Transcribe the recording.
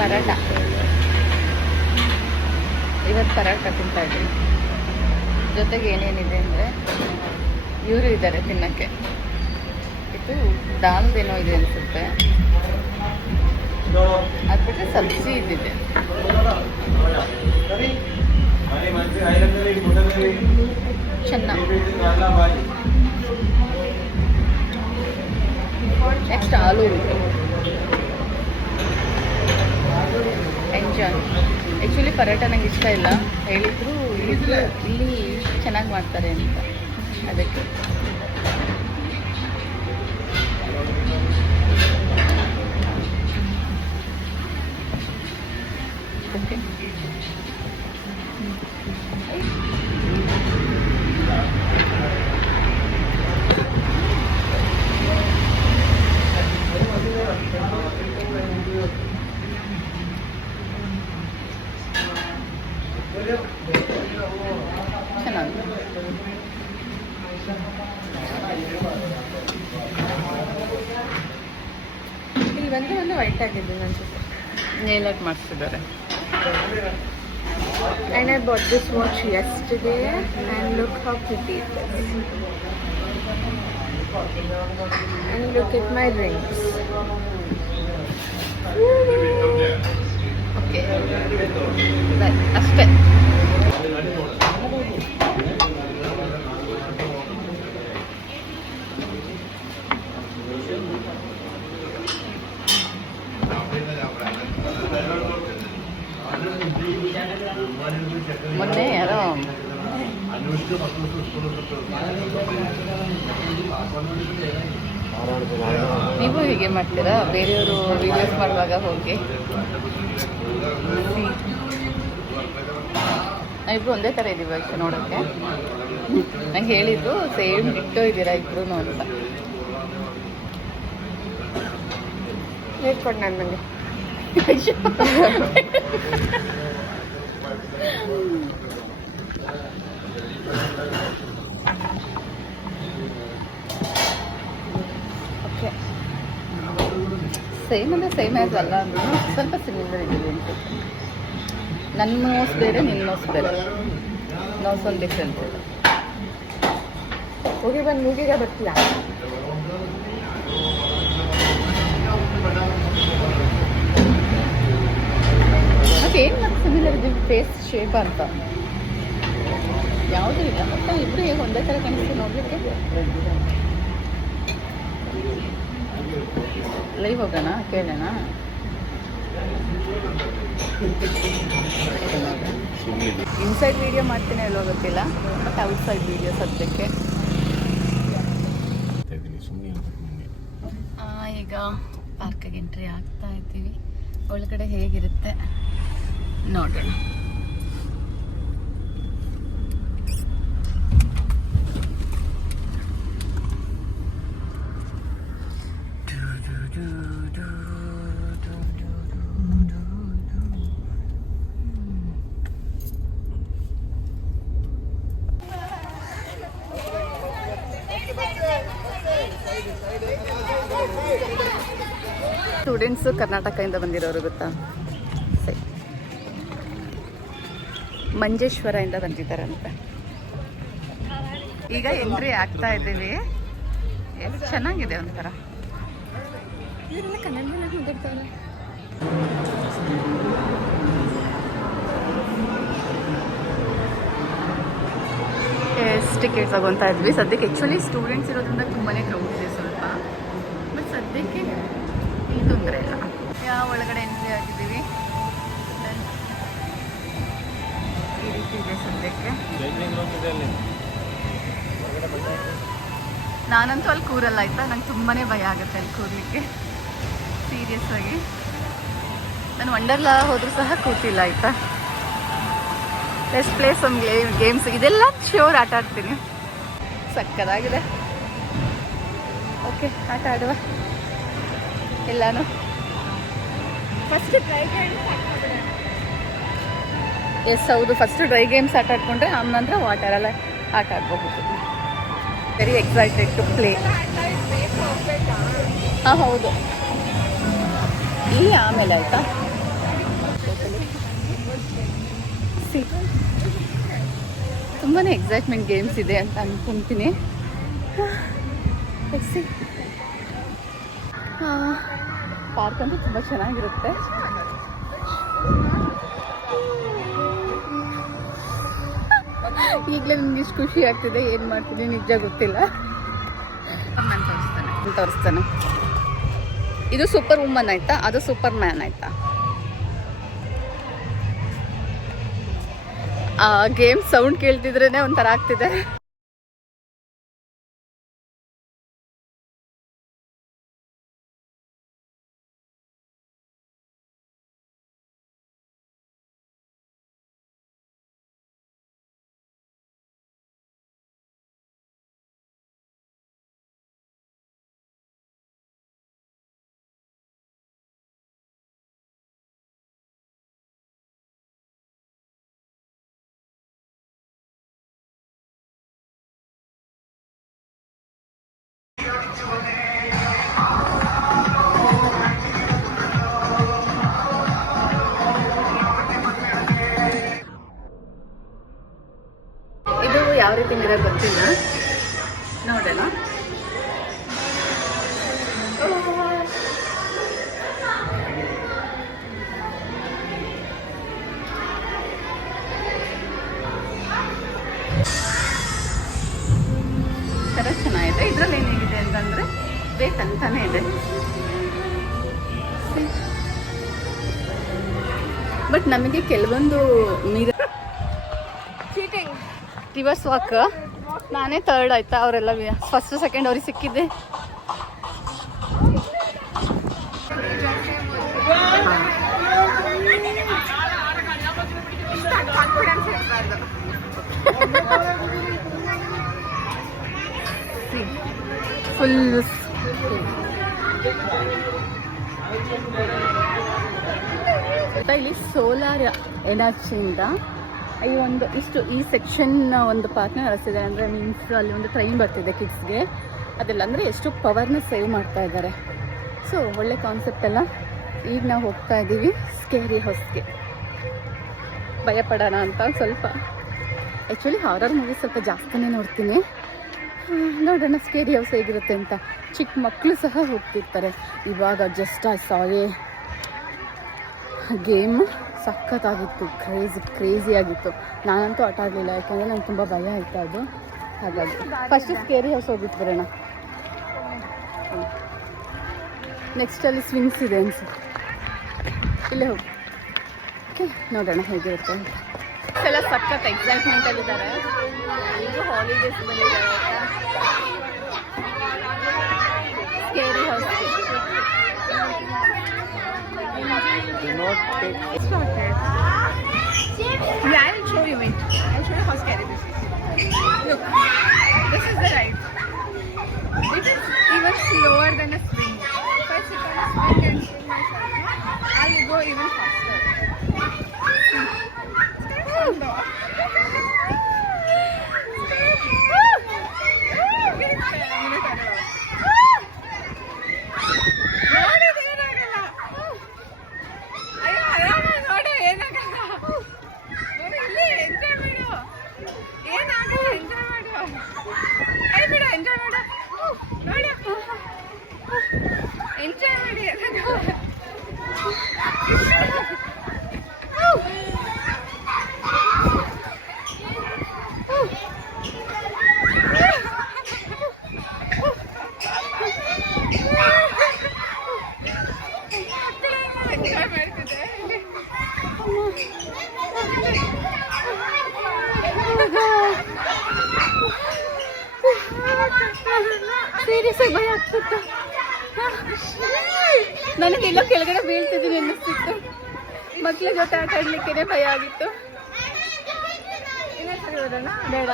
ಪರಾಟ. ಇವತ್ತು ಪರಾಟ ತಿಂತಾ ಇದ್ದೀನಿ. ಜೊತೆಗೆ ಏನೇನಿದೆ ಅಂದರೆ ಇವರು ಇದ್ದಾರೆ ತಿನ್ನೋಕ್ಕೆ. ಇದು ದಾಲ್ದೇನೋ ಇದೆ ಅನಿಸುತ್ತೆ. ಅದು ಬಿಟ್ಟರೆ ಸಬ್ಜಿ ಇದ್ದಿದೆ. ಚೆನ್ನಾಗಿ. ನೆಕ್ಸ್ಟ್ ಆಲೂ ಎಂಜಾಯ್. ಆ್ಯಕ್ಚುಲಿ ಪರೋಟ ನಂಗೆ ಇಷ್ಟ ಇಲ್ಲ, ಹೇಳಿದ್ರು ಇಲ್ಲಿ ಚೆನ್ನಾಗಿ ಮಾಡ್ತಾರೆ ಅಂತ, ಅದಕ್ಕೆ. ಓಕೆ, ಚೆನ್ನಾಗಿದೆ. ಇಲ್ಲಿ ಒಂದು ವೈಟ್ ಆಗಿದ್ದೀನಿ ಅನ್ಸುತ್ತೆ. ನೇಲ್ ಆರ್ಟ್ ಮಾಡಿಸಿದ್ದಾರೆ. And I bought this watch yesterday and look how pretty it is. And look at my rings. Okay. Right. ಅಷ್ಟೇ. ಮೊನ್ನೆ ಯಾರೋ ನೀವು ಹೀಗೆ ಮಾಡ್ತೀರಾ? ಬೇರೆಯವರು ವಿಡಿಯೋಸ್ ಮಾಡುವಾಗ ಹೋಗಿ ನಾವಿಬ್ರು ಒಂದೇ ಥರ ಇದ್ದೀವಿ ಅಷ್ಟೇ ನೋಡೋಕ್ಕೆ. ನಂಗೆ ಹೇಳಿದ್ರು ಸೇಮ್ ಇಟ್ಟು ಇದ್ದೀರಾ ಇಬ್ರು ಅಂತ. ಹೇಳ್ಕೊಡು ನಾನು ನನಗೆ. ಓಕೆ, ಸೇಮ್ ಅಂದರೆ ಸೇಮ್ ಆ್ಯಸ್ ಅಲ್ಲ ಅಂದ್ರೂ ಸ್ವಲ್ಪ ಸಿಮಿಲರ್ ಇದ್ದೀವಿ ಅಂತ. ನನ್ನ ನೋಸ್ ಬೇರೆ, ನಿನ್ನ ನೋಸ್ ಬೇರೆ. ನೋಸ್ ಒಂದು ಡಿಫ್ರೆನ್ಸ್ ಇದೆ. ಹೋಗಿ ಬಂದು ಮೂಗಿಗೆ ಬರ್ತೀಯಾ? ಮತ್ತೆ ಏನು ಮತ್ತೆ ಸಿಮಿಲರ್ ಇದೆ ಫೇಸ್ ಶೇಪ್ ಅಂತ ಯಾವುದೂ ಇಲ್ಲ. ಮತ್ತೆ ಇಬ್ಬರು ಹೇಗೆ ಒಂದೇ ಥರ ಕಾಣಿಸ್ತೀವಿ ನೋಡಲಿಕ್ಕೆ. ಲೈವ್ ಹೋಗೋಣ, ಕೇಳೋಣ. ಇನ್ಸೈಡ್ ವೀಡಿಯೋ ಮಾಡ್ತೀನಿ ಎಲ್ಲೋ ಗೊತ್ತಿಲ್ಲ, ಬಟ್ ಔಟ್ಸೈಡ್ ವೀಡಿಯೋ ಸದ್ಯಕ್ಕೆ. ಈಗ ಪಾರ್ಕಿಗೆ ಎಂಟ್ರಿ ಆಗ್ತಾ ಇದ್ದೀವಿ. ಒಳಗಡೆ ಹೇಗಿರುತ್ತೆ ನೋಡೋಣ. ಸ್ಟೂಡೆಂಟ್ಸು ಕರ್ನಾಟಕದಿಂದ ಬಂದಿರೋರು ಗೊತ್ತಾ? ಸರಿ, ಮಂಜೇಶ್ವರದಿಂದ ಬಂದಿದ್ದಾರಂತೆ. ಈಗ ಎಂಟ್ರಿ ಆಗ್ತಾ ಇದ್ದೀವಿ. ಎಷ್ಟು ಚೆನ್ನಾಗಿದೆ ಒಂಥರ. ಇವರೆಲ್ಲ ಕನ್ನಡದಲ್ಲಿ ಮಾತಾಡ್ತಾರೆ. ಟಿಕೆಟ್ ತಗೊತಾ ಇದ್ವಿ. ಸದ್ಯಕ್ಕೆ ಆ್ಯಕ್ಚುಲಿ ಸ್ಟೂಡೆಂಟ್ಸ್ ಇರೋದ್ರಿಂದ ತುಂಬಾ ಕ್ರೌಡ್ ಇದೆ ಸ್ವಲ್ಪ, ಬಟ್ ಸದ್ಯಕ್ಕೆ ಈ ತೊಂದರೆ ಇಲ್ಲ. ಯಾವ ಒಳಗಡೆ ಎಂಟ್ರಿ ಆಗಿದ್ದೀವಿ. ಈ ರೀತಿ ಇದೆ ಸದ್ಯಕ್ಕೆ. ನಾನಂತೂ ಅಲ್ಲಿ ಕೂರಲ್ಲ ಆಯಿತಾ, ನಂಗೆ ತುಂಬಾ ಭಯ ಆಗುತ್ತೆ ಅಲ್ಲಿ ಕೂರ್ಲಿಕ್ಕೆ. ಸೀರಿಯಸ್ ಆಗಿ ನಾನು ವಂಡರ್ಲಾ ಹೋದರೂ ಸಹ ಕೂತಿಲ್ಲ ಆಯಿತಾ. Let's play some games. ಇದೆಲ್ಲ ಶ್ಯೂರ್ ಆಟ ಆಡ್ತೀನಿ. ಸಕ್ಕದಾಗಿದೆ. ಓಕೆ, ಆಟ ಆಡುವ ಎಲ್ಲಾನು. ಫಸ್ಟ್ ಡ್ರೈ ಗೇಮ್ಸ್ ಎಸ್ ಹೌದು, ಫಸ್ಟು ಡ್ರೈ ಗೇಮ್ಸ್ ಆಟ ಆಡ್ಕೊಂಡ್ರೆ ಆನಂತರ ವಾಟರೆಲ್ಲ ಆಟ ಆಡ್ಬೋದು. Very excited to play. ಹಾಂ ಹೌದು, ಇಲ್ಲಿ ಆಮೇಲೆ ಆಯಿತಾ. ತುಂಬಾ ಎಕ್ಸೈಟ್ಮೆಂಟ್ ಗೇಮ್ಸ್ ಇದೆ ಅಂತ ಅನ್ಕೊಂತೀನಿ. ಪಾರ್ಕ್ ಅಂತೂ ತುಂಬ ಚೆನ್ನಾಗಿರುತ್ತೆ. ಈಗಲೇ ನಿಮ್ಗೆ ಇಷ್ಟು ಖುಷಿ ಆಗ್ತಿದೆ, ಏನು ಮಾಡ್ತೀನಿ ನಿಜ ಗೊತ್ತಿಲ್ಲ. ತೋರಿಸ್ತಾನೆ. ಇದು ಸೂಪರ್ ವುಮನ್ ಆಯ್ತಾ, ಅದು ಸೂಪರ್ ಮ್ಯಾನ್ ಆಯ್ತಾ. ಆ ಗೇಮ್ ಸೌಂಡ್ ಕೇಳ್ತಿದ್ರೇನೆ ಒಂಥರ ಆಗ್ತಿದೆ. ಇದು ಯಾವ ರೀತಿ ಮಿರರ್ ಗೊತ್ತಿಲ್ಲ, ನೋಡೋಣ. ಚೆನ್ನಾಗಿದೆ. ಇದ್ರಲ್ಲಿ ಏನೇನಿದೆ ಅಂತಂದ್ರೆ ಬೇಕಂತಾನೆ ಇದೆ, ಬಟ್ ನಮಗೆ ಕೆಲವೊಂದು ರಿವರ್ಸ್ ವಾಕ್ ನಾನೇ ಥರ್ಡ್ ಆಯ್ತಾ, ಅವರೆಲ್ಲ ಫಸ್ಟ್ ಸೆಕೆಂಡ್ ಅವ್ರಿಗೆ ಸಿಕ್ಕಿದ್ದೆ. ಫುಲ್ ಇಲ್ಲಿ ಸೋಲಾರ್ ಎನರ್ಜಿಯಿಂದ ಈ ಸೆಕ್ಷನ್ ಒಂದು ಪಾರ್ಕ್ನ ನಡೆಸಿದ್ದಾರೆ. ಅಂದರೆ ಮೀನ್ಸ್ ಅಲ್ಲಿ ಒಂದು ಟ್ರೈನ್ ಬರ್ತಿದೆ ಕಿಡ್ಸ್ಗೆ, ಅದೆಲ್ಲ ಅಂದರೆ ಎಷ್ಟು ಪವರ್ನ ಸೇವ್ ಮಾಡ್ತಾ ಇದ್ದಾರೆ. ಸೊ ಒಳ್ಳೆ ಕಾನ್ಸೆಪ್ಟ್ ಅಲ್ಲ. ಈಗ ನಾವು ಹೋಗ್ತಾ ಇದ್ದೀವಿ ಸ್ಕೇರಿ ಹೌಸ್ಗೆ, ಭಯಪಡೋಣ ಅಂತ. ಸ್ವಲ್ಪ ಆ್ಯಕ್ಚುಲಿ ಹಾರರ್ ಮೂವಿ ಸ್ವಲ್ಪ ಜಾಸ್ತಿನೇ ನೋಡ್ತೀನಿ. ನೋಡೋಣ ಸ್ಕೇರಿ ಹೌಸ್ ಹೇಗಿರುತ್ತೆ ಅಂತ. ಚಿಕ್ಕ ಮಕ್ಕಳು ಸಹ ಹೋಗ್ತಿರ್ತಾರೆ. ಇವಾಗ ಜಸ್ಟ್ ಆ ಸಾಯೇ ಗೇಮ್ ಸಖತ್ತಾಗಿತ್ತು, ಕ್ರೇಜಿ ಆಗಿತ್ತು. ನಾನಂತೂ ಆಟ ಆಡಲಿಲ್ಲ, ಯಾಕಂದರೆ ನಂಗೆ ತುಂಬ ಭಯ ಆಯಿತು ಅದು. ಹಾಗಾಗಿ ಫಸ್ಟ್ ಸ್ಕೇರಿ ಹೌಸ್ ಹೋಗಿತ್ತು ಬರೋಣ. ನೆಕ್ಸ್ಟ್ ಅಲ್ಲಿ ಸ್ವಿಂಗ್ಸ್ ಇದೆ ಅನ್ಸುತ್ತೆ, ಇಲ್ಲೇ ಹೋಗಿ. ಓಕೆ, ನೋಡೋಣ ಹೇಗಿರುತ್ತೆ ಅಂತ. ಎಲ್ಲ ಸಖತ್ ಎಕ್ಸೈಟ್ಮೆಂಟಲ್ಲಿದ್ದಾರೆ. ಇದು ಹಾಲಿಡೇಸ್ ಬಂದಿದ್ದಾರೆ scary house. Yeah, I'll show you it. I'll show you how scary this is. Look, this is the ride. It is even slower than a swing. If I sit on a swing and swing myself, I'll go even faster. No. Serious ಆಗಿ ಭಯ ಆಗ್ತಿತ್ತು ನನಗೆಲ್ಲೋ ಕೆಳಗಡೆ ಬೀಳ್ತಿದ್ದೀನಿ ಅನ್ನಿಸ್ತಿತ್ತು. ಮಕ್ಕಳ ಜೊತೆ ಆಟ ಆಡ್ಲಿಕ್ಕೆ ಭಯ ಆಗಿತ್ತು. ಬೇಡ